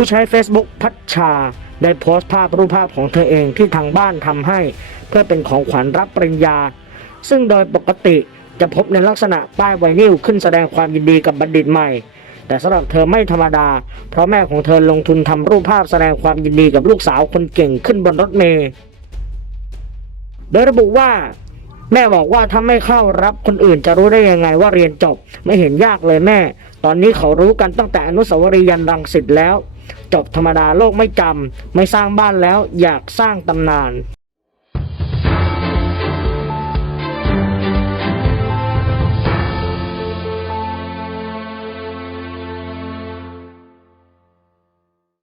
ู้ใช้ Facebook พัชชา ได้โพสต์ภาพรูปภาพของเธอเองที่ทางบ้านทำให้ เพื่อเป็นของขวัญรับปริญญา ซึ่งโดยปกติจะพบในลักษณะป้ายไวนิลขึ้นแสดงความยินดีกับบัณฑิตใหม่ แต่สำหรับเธอไม่ธรรมดา เพราะแม่ของเธอลงทุนทำรูปภาพแสดงความยินดีกับลูกสาวคนเก่งขึ้นบนรถเมล์โดยระบุว่าแม่บอกว่าถ้าไม่เข้ารับคนอื่นจะรู้ได้ยังไงว่าเรียนจบ ไม่เห็นยากเลยแม่ ตอนนี้เขารู้กันตั้งแต่อนุสาวรีย์ยันรังสิตแล้ว จบธรรมดาโลกไม่จำไม่สร้างบ้านแล้วอยากสร้างตำนาน